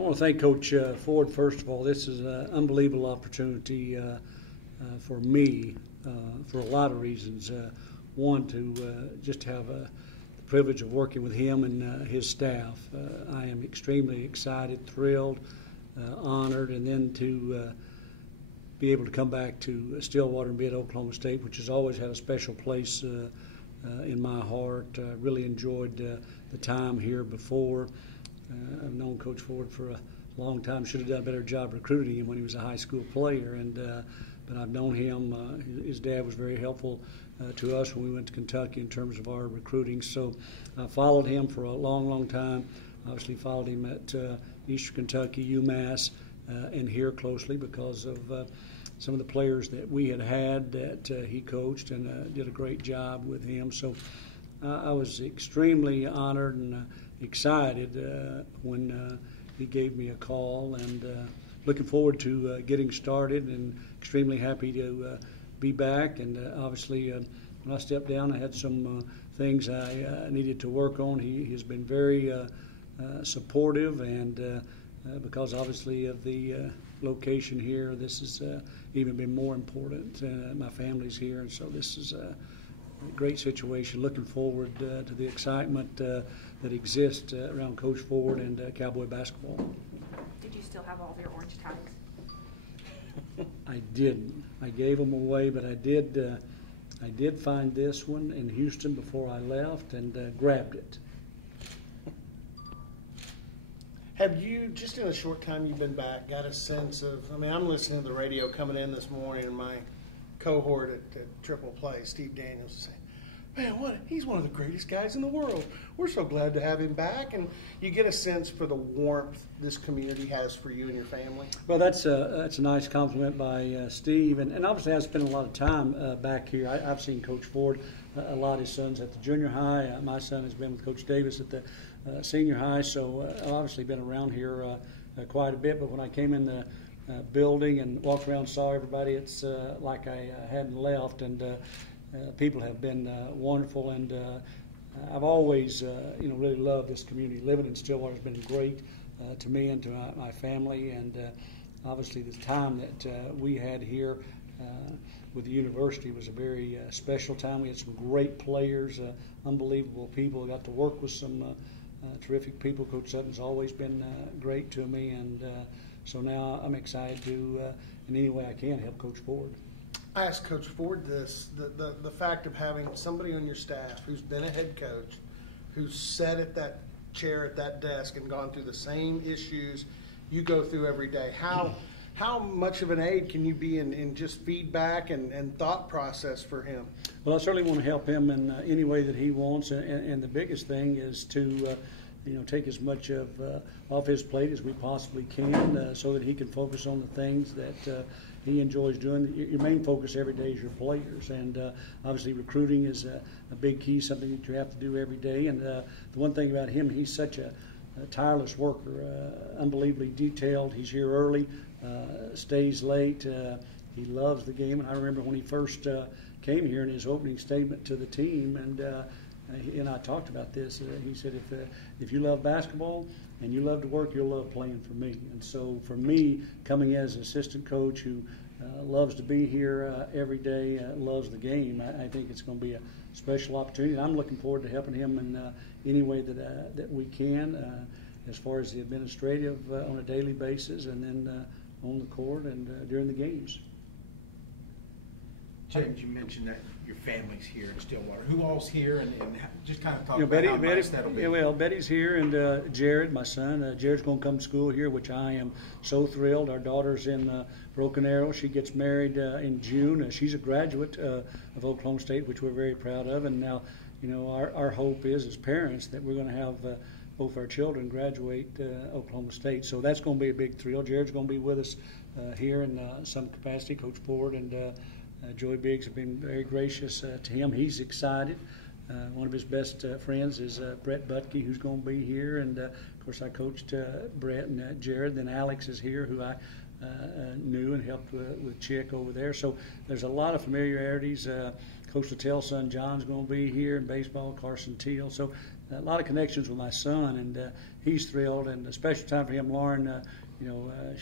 I want to thank Coach Ford, first of all. This is an unbelievable opportunity for me for a lot of reasons. One, to just have the privilege of working with him and his staff. I am extremely excited, thrilled, honored, and then to be able to come back to Stillwater and be at Oklahoma State, which has always had a special place in my heart. Really enjoyed the time here before. I've known Coach Ford for a long time. Should have done a better job recruiting him when he was a high school player, but I've known him. His dad was very helpful to us when we went to Kentucky in terms of our recruiting. So I followed him for a long, long time. Obviously followed him at Eastern Kentucky, UMass, and here closely because of some of the players that we had that he coached, and did a great job with him. So I was extremely honored and excited when he gave me a call, and looking forward to getting started, and extremely happy to be back. And obviously when I stepped down, I had some things I needed to work on. He has been very supportive, and because obviously of the location here, this has even been more important. My family's here, and so this is a great situation. Looking forward to the excitement that exists around Coach Ford and Cowboy basketball. Did you still have all of your orange ties? I didn't. I gave them away, but I did find this one in Houston before I left and grabbed it. Have you, just in a short time you've been back, got a sense of, I mean, I'm listening to the radio coming in this morning, and my cohort at Triple Play, Steve Daniels, is saying, man, he's one of the greatest guys in the world. We're so glad to have him back. And you get a sense for the warmth this community has for you and your family. Well, that's a nice compliment by Steve. And obviously I've spent a lot of time back here. I've seen Coach Ford, a lot of his sons at the junior high. My son has been with Coach Davis at the senior high. So I've obviously been around here quite a bit. But when I came in the building and walked around and saw everybody, it's like I hadn't left. And people have been wonderful, and I've always, really loved this community. Living in Stillwater has been great to me and to my family, and obviously the time that we had here with the university was a very special time. We had some great players, unbelievable people. I got to work with some terrific people. Coach Sutton's always been great to me, and so now I'm excited to, in any way I can, help Coach Ford. I asked Coach Ford this, the fact of having somebody on your staff who's been a head coach, who's sat at that chair at that desk and gone through the same issues you go through every day. How much of an aid can you be in just feedback and thought process for him? Well, I certainly want to help him in any way that he wants, and the biggest thing is to take as much of off his plate as we possibly can, so that he can focus on the things that he enjoys doing. Your main focus every day is your players, and obviously recruiting is a big key, something that you have to do every day. And the one thing about him, he's such a tireless worker, unbelievably detailed. He's here early, stays late. He loves the game, and I remember when he first came here in his opening statement to the team, and he and I talked about this. He said, if you love basketball and you love to work, you'll love playing for me. And so for me, coming as an assistant coach who loves to be here every day, loves the game, I think it's going to be a special opportunity. And I'm looking forward to helping him in any way that we can, as far as the administrative on a daily basis, and then on the court and during the games. James, you mentioned that your family's here in Stillwater. Who all's here, and just kind of talk about how nice that'll be? Well, Betty's here, and Jared, my son. Jared's going to come to school here, which I am so thrilled. Our daughter's in Broken Arrow. She gets married in June. She's a graduate of Oklahoma State, which we're very proud of. And now, our hope is, as parents, that we're going to have both our children graduate Oklahoma State. So that's going to be a big thrill. Jared's going to be with us here in some capacity. Coach Ford and Joey Biggs have been very gracious to him. He's excited. One of his best friends is Brett Butke, who's going to be here. And, of course, I coached Brett and Jared. Then Alex is here, who I knew and helped with Chick over there. So there's a lot of familiarities. Coach Littell's son John's going to be here in baseball, Carson Teal. So a lot of connections with my son, and he's thrilled. And a special time for him, Lauren.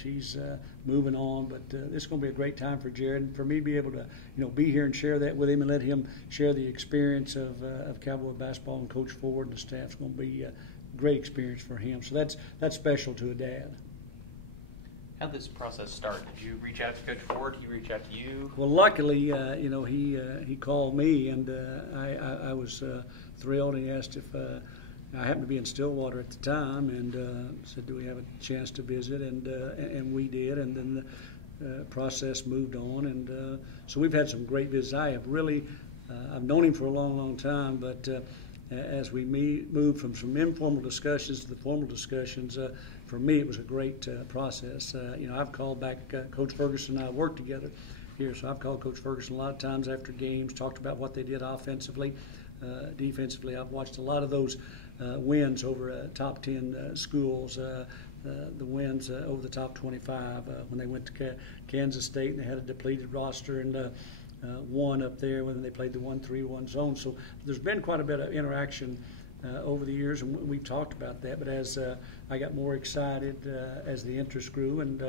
She's moving on, but this is going to be a great time for Jared, and for me to be able to, be here and share that with him and let him share the experience of Cowboy basketball and Coach Ford and the staff is going to be a great experience for him. So that's special to a dad. How did this process start? Did you reach out to Coach Ford? Did he reach out to you? Well, luckily, he called me, and I was thrilled. He asked if I happened to be in Stillwater at the time, and said, "Do we have a chance to visit?" And we did, and then the process moved on, and so we've had some great visits. I have really, I've known him for a long, long time, but as we moved from some informal discussions to the formal discussions, for me it was a great process. I've called back Coach Ferguson and I worked together here, so I've called Coach Ferguson a lot of times after games, talked about what they did offensively, defensively. I've watched a lot of those wins over top 10 schools, the wins over the top 25 when they went to Kansas State and they had a depleted roster and won up there when they played the 1-3-1 zone. So there's been quite a bit of interaction over the years, and we've talked about that. But as I got more excited as the interest grew, and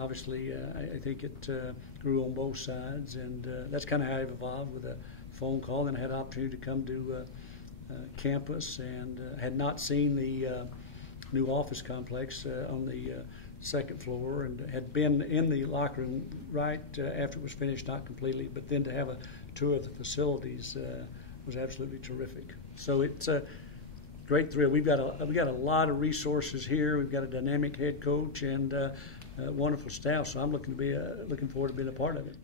obviously I think it grew on both sides, and that's kind of how I've evolved with a phone call. Then I had an opportunity to come to campus and had not seen the new office complex on the second floor, and had been in the locker room right after it was finished, not completely, but then to have a tour of the facilities was absolutely terrific. So it's a great thrill. We've got a lot of resources here. We've got a dynamic head coach and wonderful staff. So I'm looking forward to being a part of it.